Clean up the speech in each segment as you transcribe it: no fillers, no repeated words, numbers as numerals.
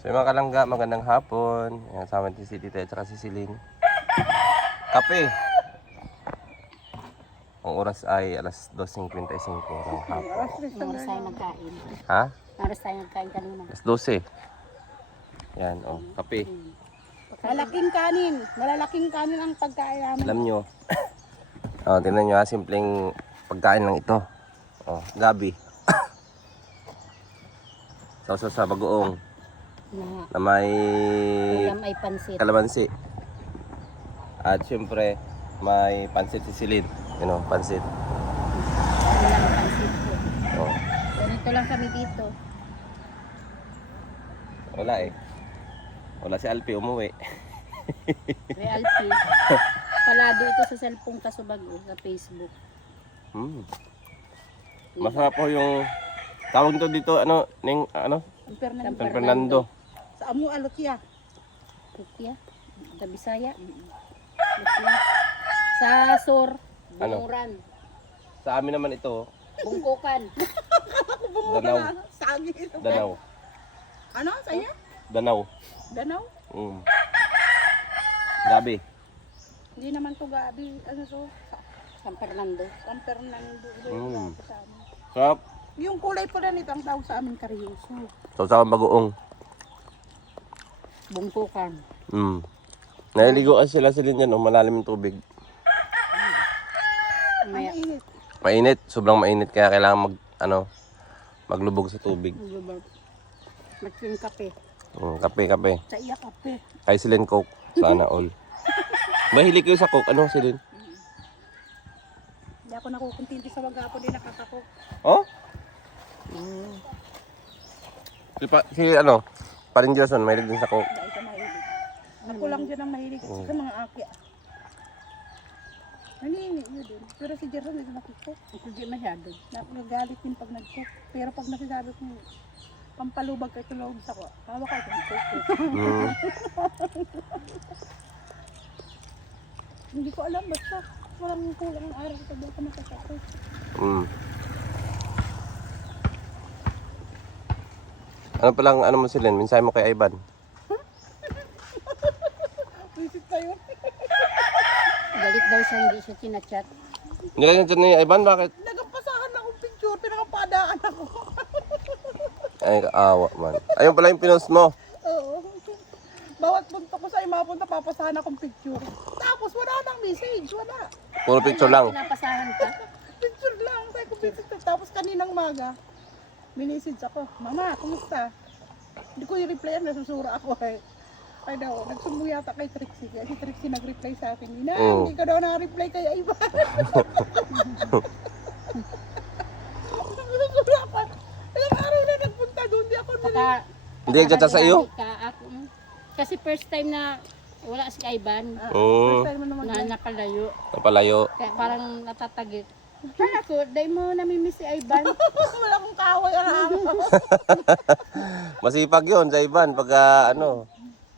So yung mga kalangga, magandang hapon. Ayan, sama natin si Tita at saka si Celine. Kape! Ang oras ay alas 2:55 ng hapon. Oras tayo nagkain. Ha? Oras tayo nagkain kanina. Alas 12. Yan, oh, kape. Malaking kanin. Malalaking kanin ang pagkain namin. Alam nyo. Oh, tingnan nyo ha, simpleng pagkain lang ito. Oh, gabi. Sausaw sa bagoong na may Ulam ay pansit. kalamansi. At syempre, may pansit si Celine. You know, pansit. Ulam pansit po. Oh, Ganito lang kami dito. wala eh. Wala si Alpi umuwi. Reality. Palado ito sa cellphone Kasubago sa Facebook. Masarap po yung tawag nito dito, ano, Ang San Fernando. Sa amo alokya. Kukya. Sa Bisaya. Kukya. Sa Sur. Ano? Bunguran. Sa amin naman ito, Bungkukan. Danaw. Sagi. Danaw. Ano? Saya? Danaw. Danaw? Gabi. Hindi naman to gabi. Ano to? San Fernando. San Fernando. Sa amin. Sarap. Yung kulay pala nito ang tawag sa amin karyoso. Sausawan bagoong. Bungkukan. Naliligo kasi sila dyan, oh, malalim yung tubig. Ang Maya. init. Mainit, sobrang mainit kaya kailangan maglubog sa tubig. Matring kape. Kape. Sa iya kape. Kay Celine Coke, sana all. Mahilig kayo sa Coke, ano Celine? Hindi ako nakukuntinti sa wag din nakakakok. Oh? Parin Jason, mahilig din sa Coke. Dahil sa mahilig. Ako lang dyan ang mahilig sa mga akya. Nangingi yun din. Pero si Jerome hindi nakikok. Hindi masyado. Nagalit din pag nag-cook. Pero pag nasasabi kong pampalubag kay tulog sa ko, hawak ka kung cook. Hindi ko alam basta walang kulang ang araw sa doon ka nakasakot. Ano palang, ano mo Celine, minsan mo kay Ivan? Visit tayo. Galit daw siya, hindi siya chinachat. Hindi ka dyan ni Ivan, bakit? Nagampasahan akong picture, pinakapadaan ako. Ay, kaawa man. Ayun pala yung pinost mo. Oo. Bawat punta ko sa imapunta, papasahan akong picture. Tapos wala nang message, wala. Puro picture lang. Pinapasahan ka. Picture lang, tayo ko visit. Tapos kaninang maga, minisage ako, Mama, kumusta? Hindi ko i-reply, nasusura ako eh. Ay daw, nagsumbo yata kay Trixie. Kaya si Trixie nag-reply sa akin. Hindi ka daw na-reply kay Ivan. Nasusura pa. Ilang araw na nagpunta doon, di ako Hindi nagchat sa iyo? Kasi first time na wala si Ivan First time mo naman na napalayo. Napalayo. Kaya parang natatagit. Kaya ko, dahil mo namimiss si Ivan. wala akong kaway araw. Masipag yun sa Ivan pag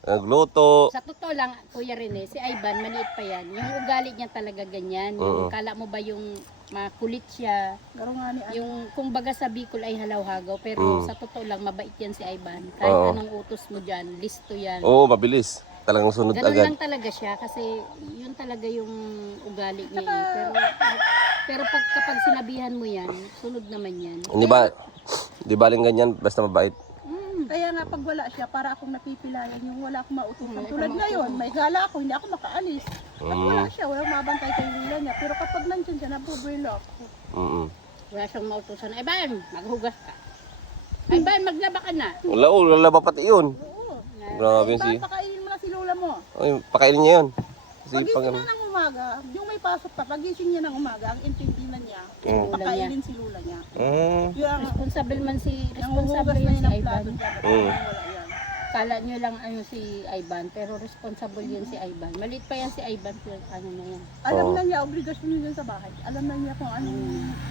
nagluto. Sa totoo lang, Kuya Rene, si Ivan, maliit pa yan. Yung ugali niya talaga ganyan. Yung kala mo ba yung makulit siya. Garo nga ni Yung kumbaga sa Bicol ay halaw-hagaw. Pero sa totoo lang, mabait yan si Ivan. Kahit anong utos mo dyan, listo yan. Oo, mabilis. Talagang sunod Ganun agad. lang talaga siya kasi yun talaga yung ugali niya eh. Pero kapag sinabihan mo yan, sunod naman yan. Hindi baling ganyan, basta mabait. Kaya nga pag wala siya, para akong napipilayan yung wala akong mautusan. Tulad ngayon, may gala ako, hindi ako makaalis. Pag wala siya, walang mabantay kay Lila niya. Pero kapag nandyan siya, nabubuelo ako. Wala siyang mautusan. Ivan, maghugas ka. Ivan, maglaba ka na. Wala, lalaba pati yun. Oo. Grabe si. Pakainin mo na si Lola mo. Ay, pakainin niya yun. Kasi Pagising niya ng umaga, yung may pasok pa, pagising niya ng umaga, ang intindi na niya, pakainin si Lola niya. Yung Responsible man nanguhugas responsable na yan yun si ng Ivan. plato niya. Wala yan. Kala nyo lang ano si Ivan, pero responsible yan si Ivan. Maliit pa yan si Ivan, pero ano na yan. Alam na niya, obligasyon niya sa bahay. Alam na niya kung anong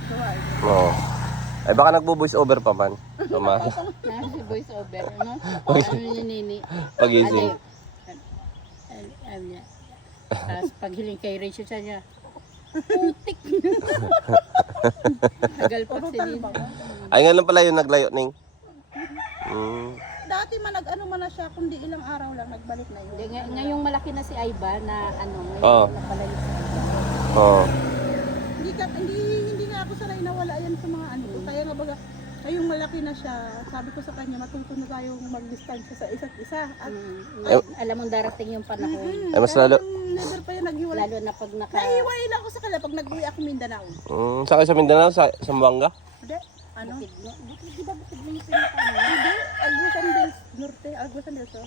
gawa. Oo. Ay, baka nagbo-voice over pa man. Tama. Si voice over, ano? Ano ni Nini? Pagising. Ano niya? Tapos paghiling kay Rachel siya niya, putik. Tagal pa si Nini. Ay, nga lang pala yung naglayo, Ning. dati man nag-ano man na siya, kundi ilang araw lang nagbalik na yun. Ngayong malaki na si Aiba na ano, ngayon Oo. napalalit sa Aiba. Oo. Hindi nga ako sanay nawala yan sa mga ano ko. Kaya nga baga, ngayong malaki na siya, sabi ko sa kanya, matuto na tayong mag-distansya sa isa't isa. At Alam mong darating yung panahon. Ay, mas lalo. never pa yan naghiwalay. Lalo na pag Naihiwalay lang ako sa kanila pag nag-uwi ako Mindanao. Sa kayo sa Mindanao, sa Zamboanga? Hindi, ano? Bukid mo. Di ba bukid mo yung pinapano? Hindi, Agusan del Norte, Agusan del Sur.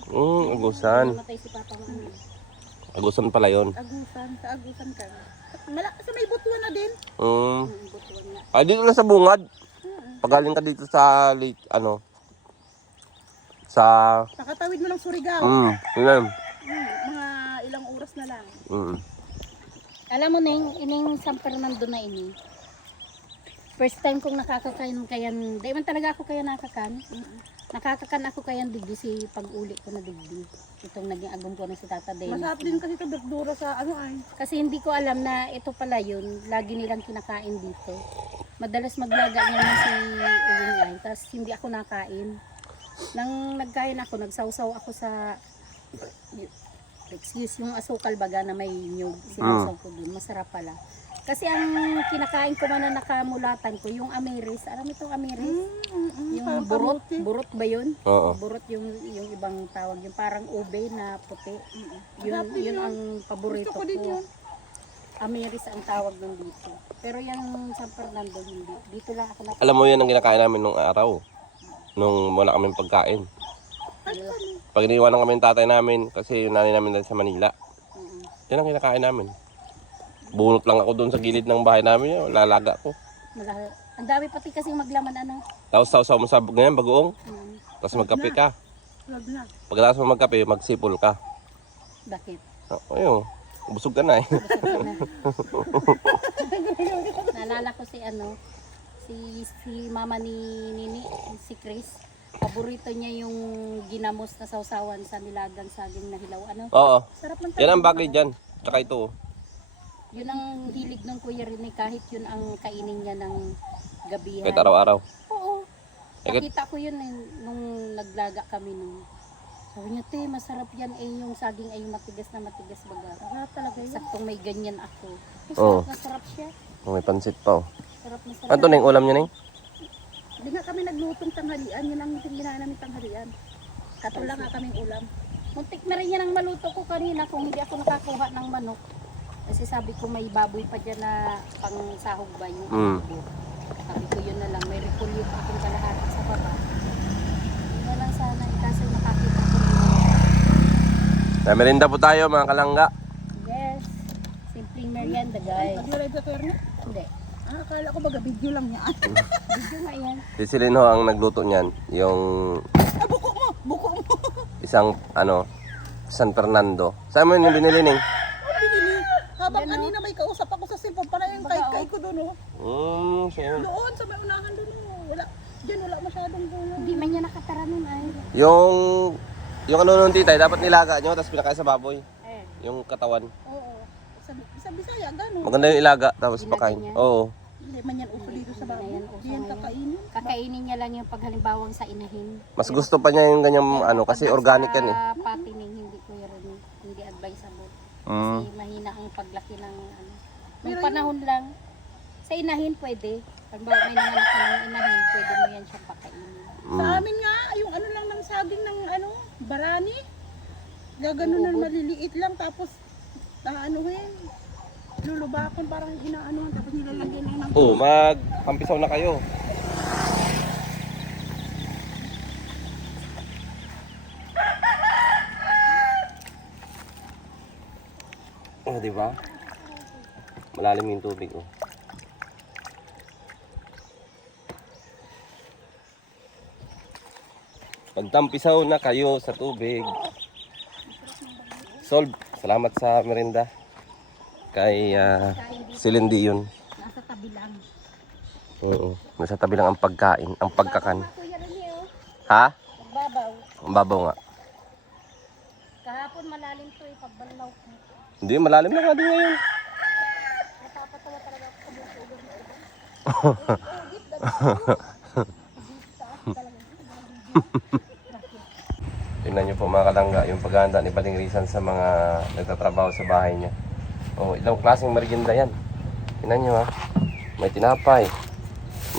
Agusan. Namatay si Papa mo. Agusan pala yun. Agusan, sa Agusan ka. Sa may Butuan na din. Butuan nga. Ay, dito lang sa bungad. Pagaling ka dito sa late, ano, sa, Nakatawid mo lang Surigao. yun. Mga ilang oras na lang. Alam mo Neng, ining San Fernando na ini. First time kong nakakakain kayan, di man talaga ako kaya nakakan. Nakakakan ako kayan digdi si pag-uli ko na digdi. Itong naging agum ko na si Tata Dennis. Masarap din kasi ito berdura sa ano ay. Kasi hindi ko alam na ito pala yun, lagi nilang kinakain dito. Madalas maglaga niya na si Uwing ay, tapos hindi ako nakain. Nang nagkain ako, nagsawsaw ako sa, excuse, yung asukal baga na may nyug, sinawsaw ko dun, masarap pala. Kasi ang kinakain ko man na nakamulatan ko, yung ameris, alam mo itong ameris? Yung burot, burot ba yun? Oo. Burot yung ibang tawag, yung parang ube na puti. Yun ang paborito Gusto ko din ko. yun. Ameris ang tawag nun dito. Pero yung San Fernando hindi. Dito lang ako nakita. Alam mo yan ang kinakain namin nung araw. Nung wala kaming pagkain. Pag iniwanan kami ng tatay namin, kasi yung nanay namin dahil sa Manila. Yan ang kinakain namin. Bunot lang ako doon sa gilid ng bahay namin, yun, lalaga ko. Ang dami pati kasing maglaman ano. Tapos sausaw mo sa ngayon, bagoong. Tapos magkape ka. Wag na. Pagkatapos mo magkape, magsipol ka. Bakit? Ayun, busog ka na eh. Busog ko na. Naalala ko si ano, si mama ni Nini, si Chris. Paborito niya yung ginamos na sausawan sa nilagang saging na hilaw. Ano? Oo, Sarap ng yan ang bagay dyan. Tsaka ito. Yun ang hilig ng Kuya Rene kahit yun ang kainin niya ng gabihan. Kahit araw-araw. Oo. Nakita ko yun nung naglaga kami nung. Sabi niya, te, masarap yan eh, yung saging ay matigas na matigas baga. Sarap talaga yun. Saktong may ganyan ako. Oo. Sarap na sarap siya. May pansit pa oh. Sarap na sarap. Ano to na ulam niya Neng? Hindi nga kami naglutong tanghalian. Yun ang ginaan namin tanghalian. Katula nga kaming ulam. Muntik na rin yan ang maluto ko kanina kung hindi ako nakakuha ng manok. Kasi sabi ko may baboy pa dyan na pang sahog ba yung baboy. Sabi ko yun na lang, may repolyo pa akong kalahati sa baba. Yun na lang sana, kasi makakita ko rin. May merinda po tayo mga kalangga. Yes, simpleng merienda guys. Nag-live sa Twerna? Hindi, Akala ko baga video lang yan. video nga yan. Si Celine ho ang nagluto niyan. Yung Buko mo! Buko mo! isang ano, San Fernando. Saan mo yung binili Neng? Binili. Habang kanina may kausap ako sa cellphone, para yung kay ko doon. So, Doon sa may unahan doon. Wala. Diyan wala masyadong doon. Hindi man niya nakatara nun ay. yung ano nung titay, dapat nilaga nyo, tapos pinakain sa baboy. Yung katawan. Oo. Sa Bisaya, gano'n. Maganda yung ilaga, tapos Ilaga pakain. niya? Oo. Hindi man yan uso dito sa baboy. Hindi na yan uso Hindi yan ngayon. kakainin. Kakainin niya lang yung paghalimbawang sa inahin. Mas gusto pa niya yung ganyang ano, kasi organic yan eh. Sa patining, hindi ko yun, hindi advisable. Mm. Kasi mahina ang paglaki ng ano. Nung Pero panahon lang, sa inahin pwede. Pag may nanganak ka ng inahin, pwede mo yan siya pakainin. Sa amin nga, yung ano lang ng saging ng ano, barani. Gaganon na maliliit lang, tapos anuhin. Lulubakon, parang inaanuhan, tapos nilalagyan lang ng... Oo, magpampisaw na kayo. Oh, di ba? Malalim yung tubig, oh. Magtampisaw na kayo sa tubig. Solve. Salamat sa merinda. Kay Celine Dion. Nasa tabi lang. Oo. Nasa tabi lang ang pagkain, ang pagkakan. Kuya Rene, oh. Ha? Magbabaw. Ang babaw nga. Kahapon malalim to eh, pagbalaw ko. Hindi, malalim na nga din ngayon. Napapatawa talaga ako sa buong ulo mo. Tingnan nyo po mga kalangga, yung paghahanda ni Pating Rizan sa mga nagtatrabaho sa bahay niya. Oh, ilang klaseng merienda yan. Tingnan nyo ha. May tinapay.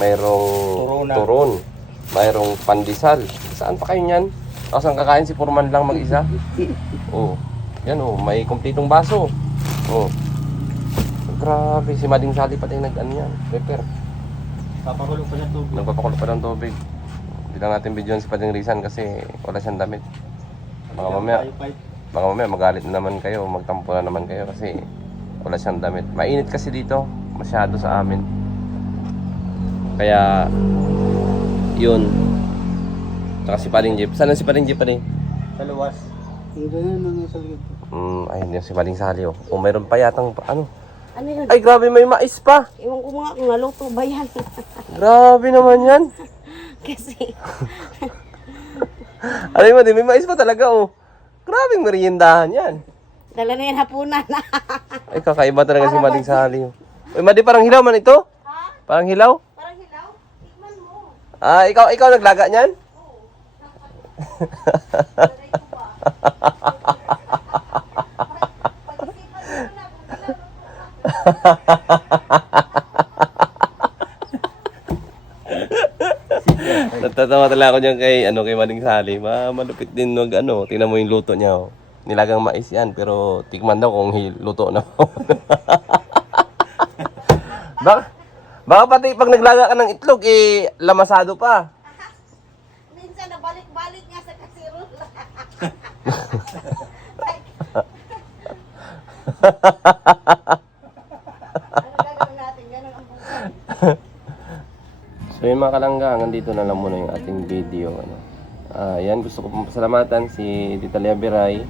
Mayroong turon. Mayroong pandesal. Saan pa kayo niyan? Tapos ang kakain si Purman lang mag-isa. Oh, yan oh, may kumpletong baso. Oh. Grabe, si Mading Sally pati nag-ano yan. Pepper. Papakulo pa ng tubig. Nagpapakulo pa ng tubig. Hindi lang natin video si Pating Rizan kasi wala siyang damit. Baka mamaya magalit na naman kayo, magtampo na naman kayo kasi wala siyang damit. Mainit kasi dito, masyado sa amin. Kaya, yun. Tsaka si Paling Jeep. Saan na si Paling Jeep pa rin? Sa luwas. Hindi na nang sa likod. Ay, hindi si Paling Sally oh. O mayroon pa yatang, ano? Ano yun? Ay, grabe, may mais pa! Iwan ko mga kung naluto ba yan. Grabe naman yan! Kasi, Alam mo, may mais pa talaga oh. Grabe, meriendahan yan. dala na yan hapunan. Ay, kakaiba talaga si Mading Sally. Uy, Madi, parang hilaw man ito? Parang hilaw? Parang hilaw? Tikman mo. Ah, ikaw naglaga niyan? Natatawa talaga ako diyan kay Mading Sally. Malupit din tingnan mo yung luto niya oh. Nilagang mais yan, pero tikman daw kung luto na. Baka pati pag naglaga ka ng itlog, lamasado pa. Minsan nabalik-balik nga sa kasirul. Ano gagawin natin? Ganun ang buhay. So yung mga kalangga, hanggang dito na lang muna yung ating video. Yan, gusto ko pong pasalamatan si Tita Lea Biray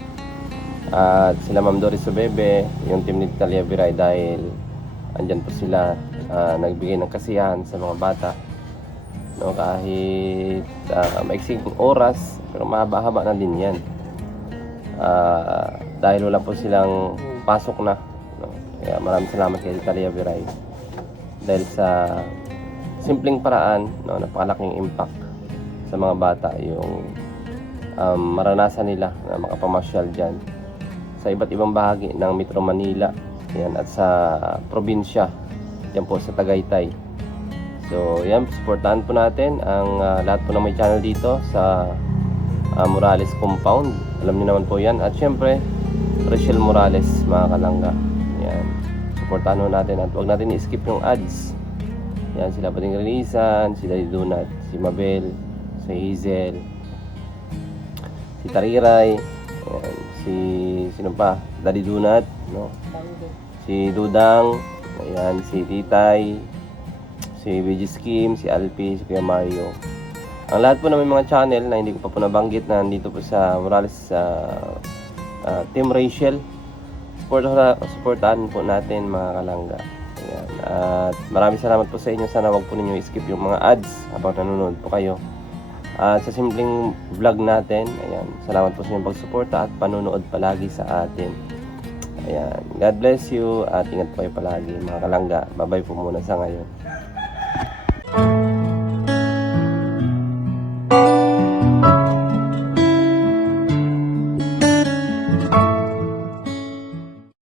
at sila Ma'am Doris Sobebe, yung team ni Tita Lea Biray dahil andyan po sila, nagbigay ng kasiyahan sa mga bata. No, kahit maiksing oras, pero mahaba-haba na din yan. Dahil wala po silang pasok na. No? Kaya maraming salamat kay Tita Lea Biray. Dahil sa simpleng paraan, no, napakalaking impact sa mga bata yung maranasan nila na makapamasyal dyan sa iba't ibang bahagi ng Metro Manila, yan, at sa probinsya, yan po sa Tagaytay. So yan, supportahan po natin ang lahat po ng may channel dito sa Morales Compound. Alam niyo naman po yan. At syempre, Rachel Morales, mga kalangga. Yan, supportahan po natin at huwag natin i-skip yung ads. Yan, sila Pating Rizan, si Daddy Donut, si Mabel, si Hazel, si Tariray, yan, sino pa? Daddy Donut, no? Si Dudang, ayan, si Titay, si VG Scheme, si Alpi, si Kuya Mario. Ang lahat po na may mga channel na hindi ko pa po nabanggit na nandito po sa Morales Team Rachel. Supportahan po natin mga kalangga. Ayan. At maraming salamat po sa inyo. Sana wag po ninyo i-skip yung mga ads habang nanonood po kayo. At sa simpleng vlog natin, ayan, salamat po sa inyong pagsuporta at panonood palagi sa atin. Ayan. God bless you at ingat po kayo palagi mga kalangga. Bye-bye po muna sa ngayon.